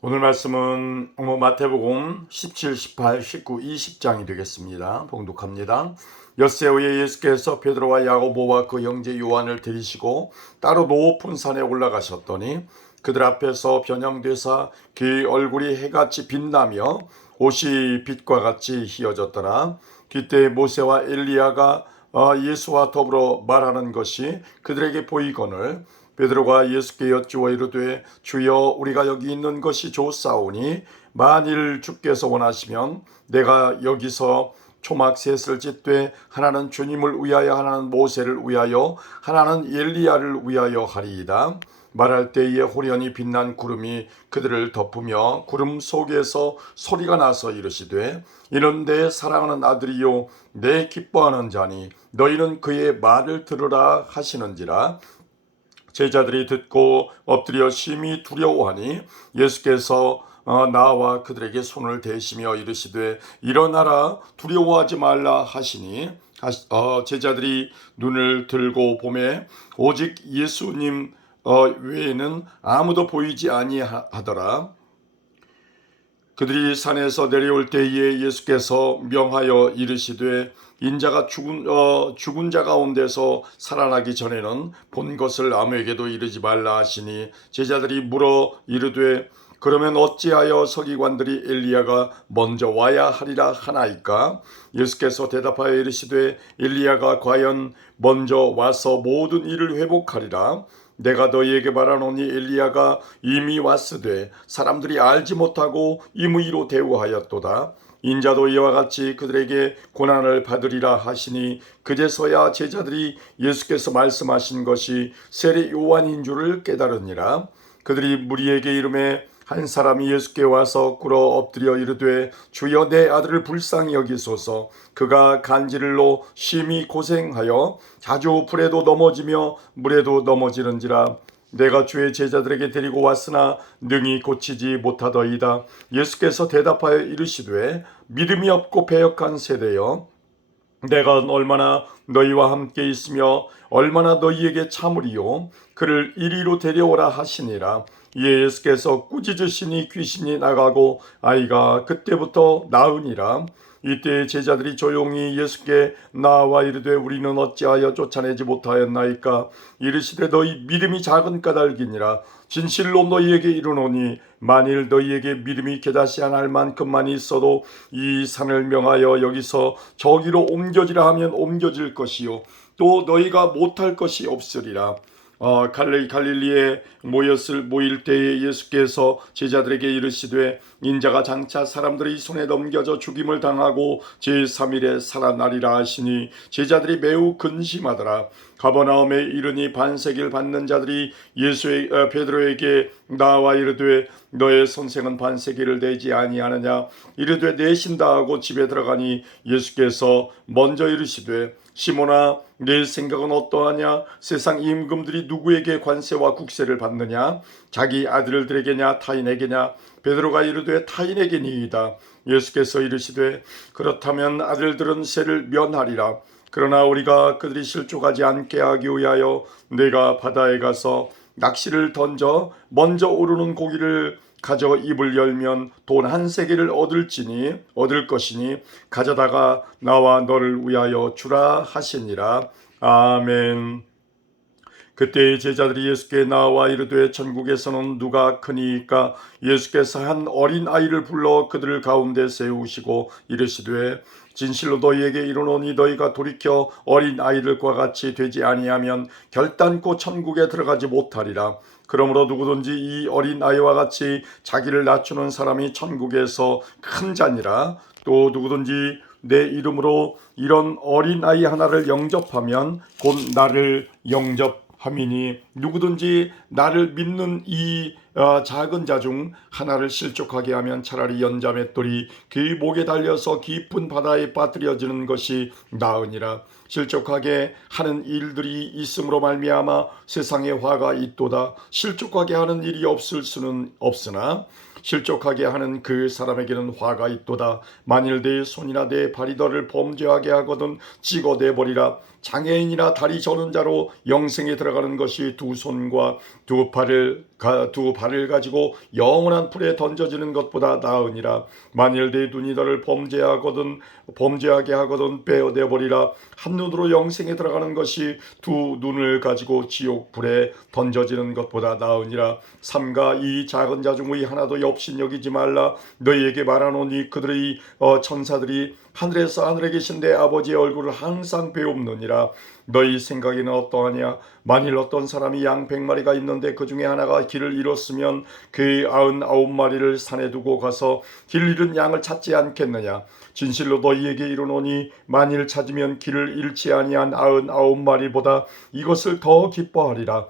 오늘 말씀은 마태복음 17, 18, 19, 20장이 되겠습니다. 봉독합니다. 엿새 후에 예수께서 베드로와 야고보와 그 형제 요한을 데리시고 따로 높은 산에 올라가셨더니 그들 앞에서 변형되사 그의 얼굴이 해같이 빛나며 옷이 빛과 같이 휘어졌더라. 그때 모세와 엘리야가 예수와 더불어 말하는 것이 그들에게 보이거늘 베드로가 예수께 여쭈어 이르되 주여 우리가 여기 있는 것이 좋사오니 만일 주께서 원하시면 내가 여기서 초막 셋을 짓되 하나는 주님을 위하여 하나는 모세를 위하여 하나는 엘리야를 위하여 하리이다. 말할 때에 호련히 빛난 구름이 그들을 덮으며 구름 속에서 소리가 나서 이르시되 이는 내 사랑하는 아들이요 내 기뻐하는 자니 너희는 그의 말을 들으라 하시는지라. 제자들이 듣고 엎드려 심히 두려워하니 예수께서 나와 그들에게 손을 대시며 이르시되 일어나라 두려워하지 말라 하시니 제자들이 눈을 들고 보매 오직 예수님 외에는 아무도 보이지 아니하더라. 그들이 산에서 내려올 때에 예수께서 명하여 이르시되 인자가 죽은 자 가운데서 살아나기 전에는 본 것을 아무에게도 이르지 말라 하시니 제자들이 물어 이르되 그러면 어찌하여 서기관들이 엘리야가 먼저 와야 하리라 하나이까? 예수께서 대답하여 이르시되 엘리야가 과연 먼저 와서 모든 일을 회복하리라. 내가 너희에게 말하노니 엘리야가 이미 왔으되 사람들이 알지 못하고 임의로 대우하였도다. 인자도 이와 같이 그들에게 고난을 받으리라 하시니 그제서야 제자들이 예수께서 말씀하신 것이 세례 요한인 줄을 깨달으니라. 그들이 무리에게 이르매 한 사람이 예수께 와서 꿇어 엎드려 이르되 주여 내 아들을 불쌍히 여기소서. 그가 간질로 심히 고생하여 자주 불에도 넘어지며 물에도 넘어지는지라. 내가 주의 제자들에게 데리고 왔으나 능히 고치지 못하더이다. 예수께서 대답하여 이르시되 믿음이 없고 배역한 세대여 내가 얼마나 너희와 함께 있으며 얼마나 너희에게 참으리요. 그를 이리로 데려오라 하시니라. 이에 예수께서 꾸짖으시니 귀신이 나가고 아이가 그때부터 나으니라. 이때 제자들이 조용히 예수께 나와 이르되 우리는 어찌하여 쫓아내지 못하였나이까? 이르시되 너희 믿음이 작은 까닭이니라. 진실로 너희에게 이르노니 만일 너희에게 믿음이 겨자씨 한 알만큼만 있어도 이 산을 명하여 여기서 저기로 옮겨지라 하면 옮겨질 것이요 또 너희가 못할 것이 없으리라. 갈릴리에 모일 때에 예수께서 제자들에게 이르시되 인자가 장차 사람들의 손에 넘겨져 죽임을 당하고 제3일에 살아나리라 하시니 제자들이 매우 근심하더라. 가버나움에 이르니 반세기를 받는 자들이 베드로에게 나와 이르되 너의 선생은 반세기를 내지 아니하느냐? 이르되 내신다 하고 집에 들어가니 예수께서 먼저 이르시되 시몬아 내 생각은 어떠하냐? 세상 임금들이 누구에게 관세와 국세를 받느냐? 자기 아들들에게냐 타인에게냐? 베드로가 이르되 타인에게니이다. 예수께서 이르시되 그렇다면 아들들은 세를 면하리라. 그러나 우리가 그들이 실족하지 않게 하기 위하여 내가 바다에 가서 낚시를 던져 먼저 오르는 고기를 가져 입을 열면 돈 한 세겔을 얻을 것이니 가져다가 나와 너를 위하여 주라 하시니라. 아멘. 그때 제자들이 예수께 나와 이르되 천국에서는 누가 크니까? 예수께서 한 어린 아이를 불러 그들 가운데 세우시고 이르시되 진실로 너희에게 이르노니 너희가 돌이켜 어린 아이들과 같이 되지 아니하면 결단코 천국에 들어가지 못하리라. 그러므로 누구든지 이 어린 아이와 같이 자기를 낮추는 사람이 천국에서 큰 자니라. 또 누구든지 내 이름으로 이런 어린 아이 하나를 영접하면 곧 나를 영접함이니 누구든지 나를 믿는 이 작은 자 중 하나를 실족하게 하면 차라리 연자맷돌이 그의 목에 달려서 깊은 바다에 빠뜨려지는 것이 나으니라. 실족하게 하는 일들이 있음으로 말미암아 세상에 화가 있도다. 실족하게 하는 일이 없을 수는 없으나 실족하게 하는 그 사람에게는 화가 있도다. 만일 내 손이나 내 발이 너를 범죄하게 하거든 찍어내버리라. 장애인이나 다리 저는 자로 영생에 들어가는 것이 두 손과 두 발을 가지고 영원한 불에 던져지는 것보다 나으니라. 만일 내 눈이 너를 범죄하게 하거든 빼어내버리라. 한 눈으로 영생에 들어가는 것이 두 눈을 가지고 지옥 불에 던져지는 것보다 나으니라. 삼가 이 작은 자 중의 하나도 업신여기지 말라. 너희에게 말하노니 그들의 천사들이 하늘에서 하늘에 계신 내 아버지의 얼굴을 항상 배웁느니라. 너희 생각에는 어떠하냐? 만일 어떤 사람이 양 100마리가 있는데 그 중에 하나가 길을 잃었으면 그 99마리를 산에 두고 가서 길 잃은 양을 찾지 않겠느냐? 진실로 너희에게 이르노니 만일 찾으면 길을 잃지 아니한 99마리보다 이것을 더 기뻐하리라.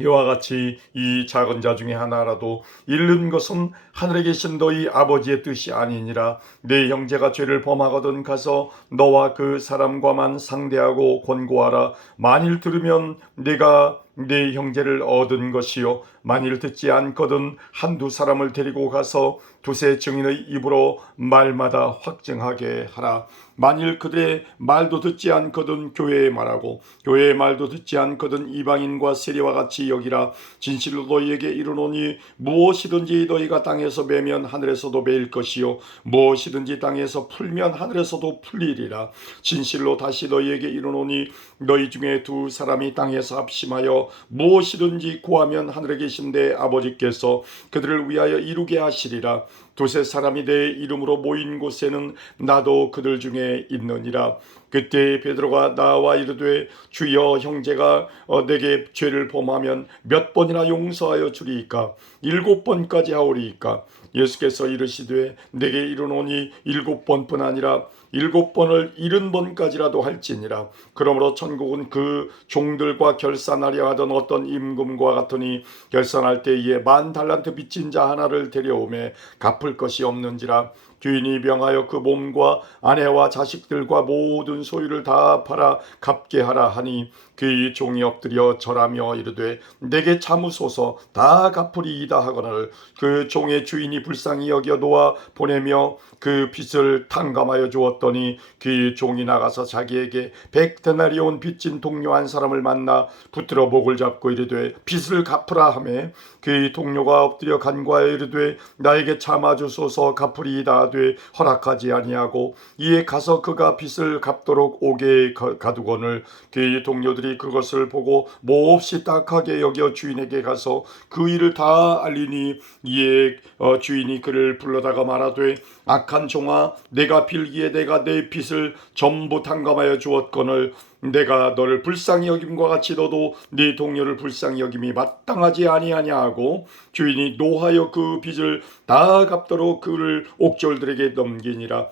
이와 같이 이 작은 자 중에 하나라도 잃는 것은 하늘에 계신 너희 아버지의 뜻이 아니니라. 네 형제가 죄를 범하거든 가서 너와 그 사람과만 상대하고 권고하라. 만일 들으면 네가 네 형제를 얻은 것이요 만일 듣지 않거든 한두 사람을 데리고 가서 두세 증인의 입으로 말마다 확증하게 하라. 만일 그들의 말도 듣지 않거든 교회의 말하고 교회의 말도 듣지 않거든 이방인과 세리와 같이 여기라. 진실로 너희에게 이르노니 무엇이든지 너희가 땅에서 매면 하늘에서도 매일 것이요 무엇이든지 땅에서 풀면 하늘에서도 풀리리라. 진실로 다시 너희에게 이르노니 너희 중에 두 사람이 땅에서 합심하여 무엇이든지 구하면 하늘에 계신 내 아버지께서 그들을 위하여 이루게 하시리라. 두세 사람이 내 이름으로 모인 곳에는 나도 그들 중에 있느니라. 그때 베드로가 나와 이르되 주여 형제가 내게 죄를 범하면 몇 번이나 용서하여 주리이까? 7번까지 하오리이까? 예수께서 이르시되 내게 이르노니 7번뿐 아니라 7번을 70번까지라도 할지니라. 그러므로 천국은 그 종들과 결산하려 하던 어떤 임금과 같으니 결산할 때에 10,000달란트 빚진 자 하나를 데려오매 갚을 것이 없는지라. 주인이 명하여 그 몸과 아내와 자식들과 모든 소유를 다 팔아 갚게 하라 하니 그 종이 엎드려 절하며 이르되 내게 참으소서 다 갚으리이다 하거늘 그 종의 주인이 불쌍히 여겨 놓아 보내며 그 빚을 탕감하여 주었더니 그 종이 나가서 자기에게 100데나리온 빚진 동료 한 사람을 만나 붙들어 목을 잡고 이르되 빚을 갚으라 하매 그 동료가 엎드려 간구하여 이르되 나에게 참아주소서 갚으리이다 하되 허락하지 아니하고 이에 가서 그가 빚을 갚도록 옥에 가두거늘 그 동료들이 그것을 보고 몹시 딱하게 여겨 주인에게 가서 그 일을 다 알리니 이에 주인이 그를 불러다가 말하되 악한 종아 내가 빌기에 내가 내 빚을 전부 탕감하여 주었거늘 내가 너를 불쌍히 여김과 같이 너도 네 동료를 불쌍히 여김이 마땅하지 아니하냐 하고 주인이 노하여 그 빚을 다 갚도록 그를 옥졸들에게 넘기니라.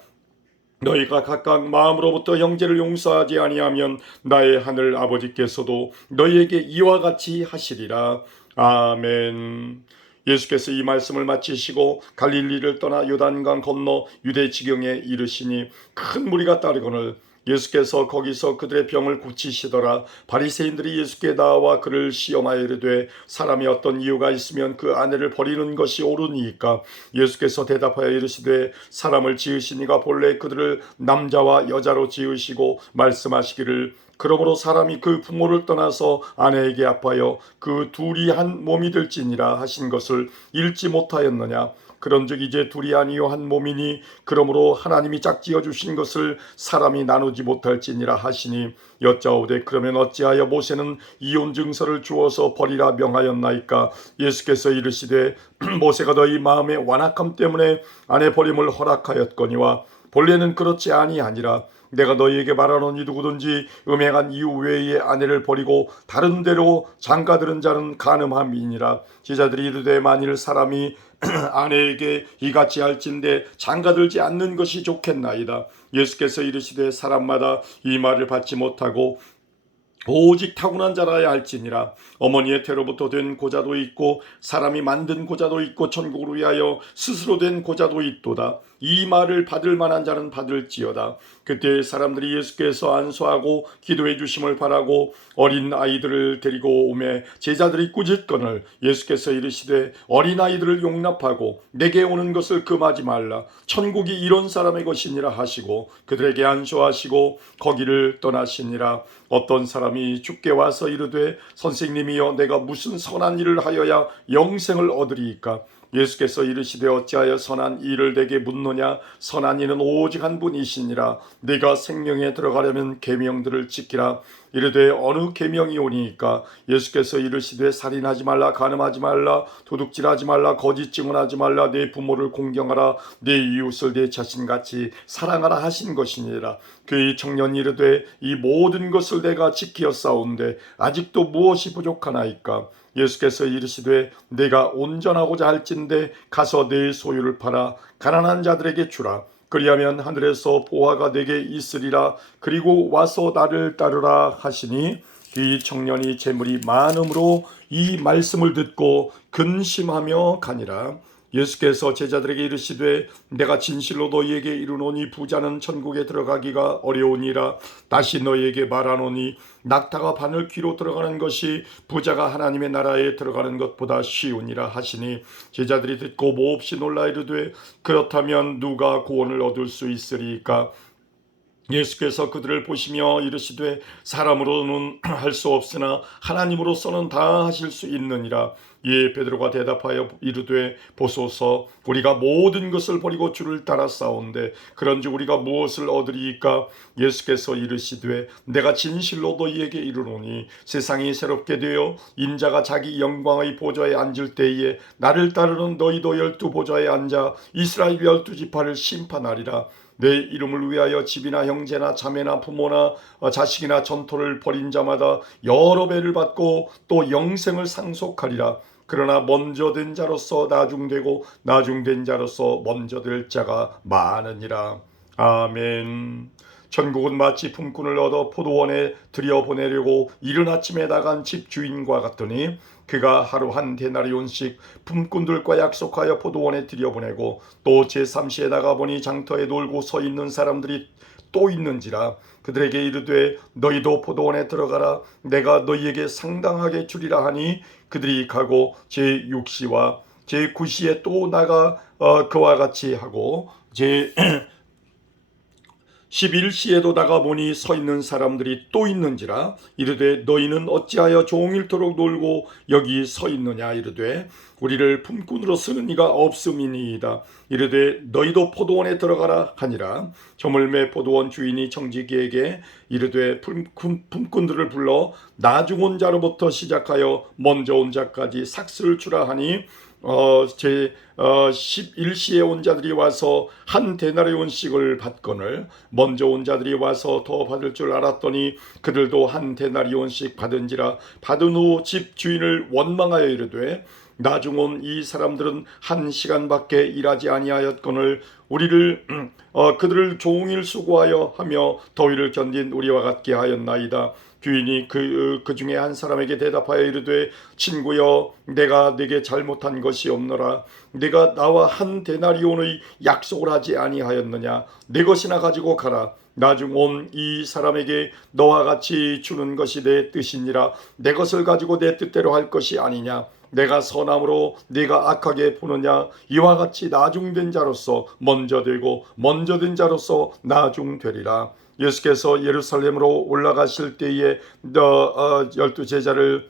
너희가 각각 마음으로부터 형제를 용서하지 아니하면 나의 하늘 아버지께서도 너희에게 이와 같이 하시리라. 아멘. 예수께서 이 말씀을 마치시고 갈릴리를 떠나 요단강 건너 유대 지경에 이르시니 큰 무리가 따르거늘 예수께서 거기서 그들의 병을 고치시더라. 바리새인들이 예수께 나와 그를 시험하여 이르되 사람이 어떤 이유가 있으면 그 아내를 버리는 것이 옳으니까? 예수께서 대답하여 이르시되 사람을 지으시니가 본래 그들을 남자와 여자로 지으시고 말씀하시기를 그러므로 사람이 그 부모를 떠나서 아내에게 합하여 그 둘이 한 몸이 될지니라 하신 것을 읽지 못하였느냐? 그런즉 이제 둘이 아니요 한 몸이니 그러므로 하나님이 짝지어 주신 것을 사람이 나누지 못할지니라 하시니 여짜오되 그러면 어찌하여 모세는 이혼 증서를 주어서 버리라 명하였나이까? 예수께서 이르시되 모세가 너희 마음의 완악함 때문에 아내 버림을 허락하였거니와 본래는 그렇지 아니하니라. 내가 너희에게 말하노니 누구든지 음행한 이유 외에 아내를 버리고 다른 데로 장가들은 자는 간음함이니라. 제자들이 이르되 만일 사람이 아내에게 이같이 할진대 장가들지 않는 것이 좋겠나이다. 예수께서 이르시되 사람마다 이 말을 받지 못하고 오직 타고난 자라야 할지니라. 어머니의 태로부터 된 고자도 있고 사람이 만든 고자도 있고 천국을 위하여 스스로 된 고자도 있도다. 이 말을 받을 만한 자는 받을지어다. 그때 사람들이 예수께서 안수하고 기도해 주심을 바라고 어린 아이들을 데리고 오매 제자들이 꾸짖거늘 예수께서 이르시되 어린 아이들을 용납하고 내게 오는 것을 금하지 말라. 천국이 이런 사람의 것이니라 하시고 그들에게 안수하시고 거기를 떠나시니라. 어떤 사람이 주께 와서 이르되 선생님이여 내가 무슨 선한 일을 하여야 영생을 얻으리이까? 예수께서 이르시되 어찌하여 선한 일을 내게 묻느냐? 선한 이는 오직 한 분이시니라. 네가 생명에 들어가려면 계명들을 지키라. 이르되 어느 계명이 오니까? 예수께서 이르시되 살인하지 말라, 간음하지 말라, 도둑질하지 말라, 거짓 증언하지 말라, 내 부모를 공경하라, 내 이웃을 내 자신같이 사랑하라 하신 것이니라. 그의 청년이 이르되 이 모든 것을 내가 지키었사온데 아직도 무엇이 부족하나이까? 예수께서 이르시되 내가 온전하고자 할진대 가서 내 소유를 팔아 가난한 자들에게 주라. 그리하면 하늘에서 보화가 내게 있으리라. 그리고 와서 나를 따르라 하시니 이 청년이 재물이 많음으로 이 말씀을 듣고 근심하며 가니라. 예수께서 제자들에게 이르시되 내가 진실로 너희에게 이르노니 부자는 천국에 들어가기가 어려우니라. 다시 너희에게 말하노니 낙타가 바늘 귀로 들어가는 것이 부자가 하나님의 나라에 들어가는 것보다 쉬우니라 하시니 제자들이 듣고 몹시 놀라 이르되 그렇다면 누가 구원을 얻을 수 있으리까? 예수께서 그들을 보시며 이르시되 사람으로는 할 수 없으나 하나님으로서는 다 하실 수 있느니라. 이에 베드로가 대답하여 이르되 보소서 우리가 모든 것을 버리고 주를 따라 싸운데 그런즉 우리가 무엇을 얻으리이까? 예수께서 이르시되 내가 진실로 너희에게 이르노니 세상이 새롭게 되어 인자가 자기 영광의 보좌에 앉을 때에 나를 따르는 너희도 12 보좌에 앉아 이스라엘 12지파를 심판하리라. 내 이름을 위하여 집이나 형제나 자매나 부모나 자식이나 전토를 벌인 자마다 여러 배를 받고 또 영생을 상속하리라. 그러나 먼저 된 자로서 나중되고 나중된 자로서 먼저 될 자가 많으니라. 아멘. 천국은 마치 품꾼을 얻어 포도원에 들여보내려고 이른 아침에 나간 집주인과 같더니 그가 하루 한 데나리온씩 품꾼들과 약속하여 포도원에 들여보내고 또 제3시에 나가보니 장터에 놀고 서 있는 사람들이 또 있는지라. 그들에게 이르되 너희도 포도원에 들어가라. 내가 너희에게 상당하게 주리라 하니 그들이 가고 제6시와 제9시에 또 나가 그와 같이 하고 제11시에도 나가보니 서 있는 사람들이 또 있는지라. 이르되 너희는 어찌하여 종일토록 놀고 여기 서 있느냐? 이르되 우리를 품꾼으로 쓰는 이가 없음이니이다. 이르되 너희도 포도원에 들어가라 하니라. 저물매 포도원 주인이 청지기에게 이르되 품꾼들을 불러 나중 온 자로부터 시작하여 먼저 온 자까지 삭스를 주라 하니 제 11시에 온 자들이 와서 한 데나리온씩을 받거늘 먼저 온 자들이 와서 더 받을 줄 알았더니 그들도 한 데나리온씩 받은지라. 받은 후 집 주인을 원망하여 이르되 나중 온 이 사람들은 1시간밖에 일하지 아니하였거늘 우리를 그들을 종일 수고하여 하며 더위를 견딘 우리와 같게 하였나이다. 주인이 그 중에 한 사람에게 대답하여 이르되 친구여 내가 네게 잘못한 것이 없노라. 네가 나와 한 데나리온의 약속을 하지 아니하였느냐? 내 것이나 가지고 가라. 나중 온 이 사람에게 너와 같이 주는 것이 내 뜻이니라. 내 것을 가지고 내 뜻대로 할 것이 아니냐? 내가 선함으로 네가 악하게 보느냐? 이와 같이 나중된 자로서 먼저 되고 먼저 된 자로서 나중되리라. 예수께서 예루살렘으로 올라가실 때에 12제자를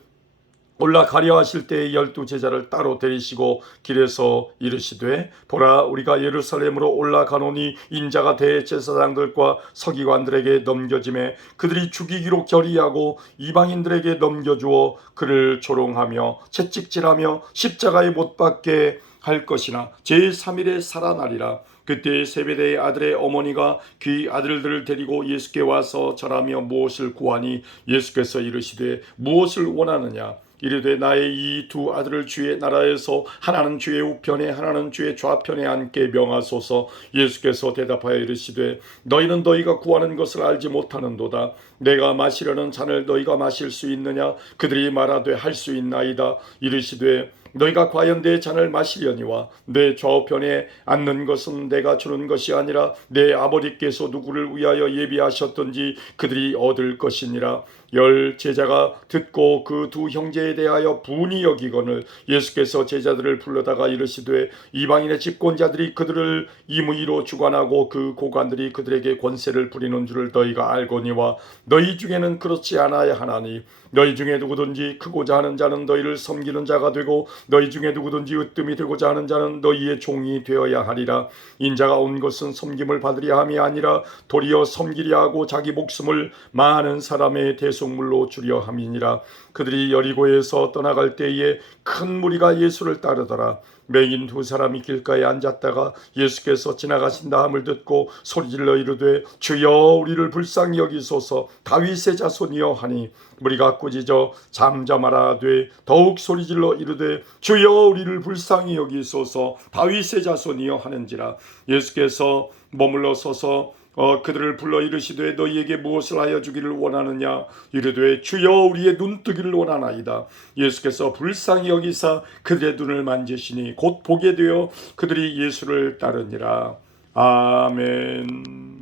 올라가려 하실 때에 12제자를 따로 데리시고 길에서 이르시되 보라 우리가 예루살렘으로 올라가노니 인자가 대제사장들과 서기관들에게 넘겨짐에 그들이 죽이기로 결의하고 이방인들에게 넘겨주어 그를 조롱하며 채찍질하며 십자가에 못 박게 할 것이나 제3일에 살아나리라. 그때 세베대의 아들의 어머니가 그 아들들을 데리고 예수께 와서 절하며 무엇을 구하니 예수께서 이르시되 무엇을 원하느냐? 이르되 나의 이 2 아들을 주의 나라에서 하나는 주의 우편에 하나는 주의 좌편에 앉게 명하소서. 예수께서 대답하여 이르시되 너희는 너희가 구하는 것을 알지 못하는도다. 내가 마시려는 잔을 너희가 마실 수 있느냐? 그들이 말하되 할 수 있나이다. 이르시되 너희가 과연 내 잔을 마시려니와 내 좌우편에 앉는 것은 내가 주는 것이 아니라 내 아버지께서 누구를 위하여 예비하셨던지 그들이 얻을 것이니라. 열 제자가 듣고 그 두 형제에 대하여 분이 여기거늘 예수께서 제자들을 불러다가 이르시되 이방인의 집권자들이 그들을 임의로 주관하고 그 고관들이 그들에게 권세를 부리는 줄을 너희가 알거니와 너희 중에는 그렇지 않아야 하나니 너희 중에 누구든지 크고자 하는 자는 너희를 섬기는 자가 되고 너희 중에 누구든지 으뜸이 되고자 하는 자는 너희의 종이 되어야 하리라. 인자가 온 것은 섬김을 받으려 함이 아니라 도리어 섬기려 하고 자기 목숨을 많은 사람의 대속물로 주려 함이니라. 그들이 여리고에서 떠나갈 때에 큰 무리가 예수를 따르더라. 맹인 두 사람이 길가에 앉았다가 예수께서 지나가신다 함을 듣고 소리질러 이르되 주여 우리를 불쌍히 여기소서 다윗의 자손이여 하니 무리가 꾸짖어 잠잠하라되 더욱 소리질러 이르되 주여 우리를 불쌍히 여기소서 다윗의 자손이여 하는지라. 예수께서 머물러 서서 그들을 불러 이르시되 너희에게 무엇을 하여 주기를 원하느냐. 이르되 주여 우리의 눈뜨기를 원하나이다. 예수께서 불쌍히 여기사 그들의 눈을 만지시니 곧 보게 되어 그들이 예수를 따르니라. 아멘.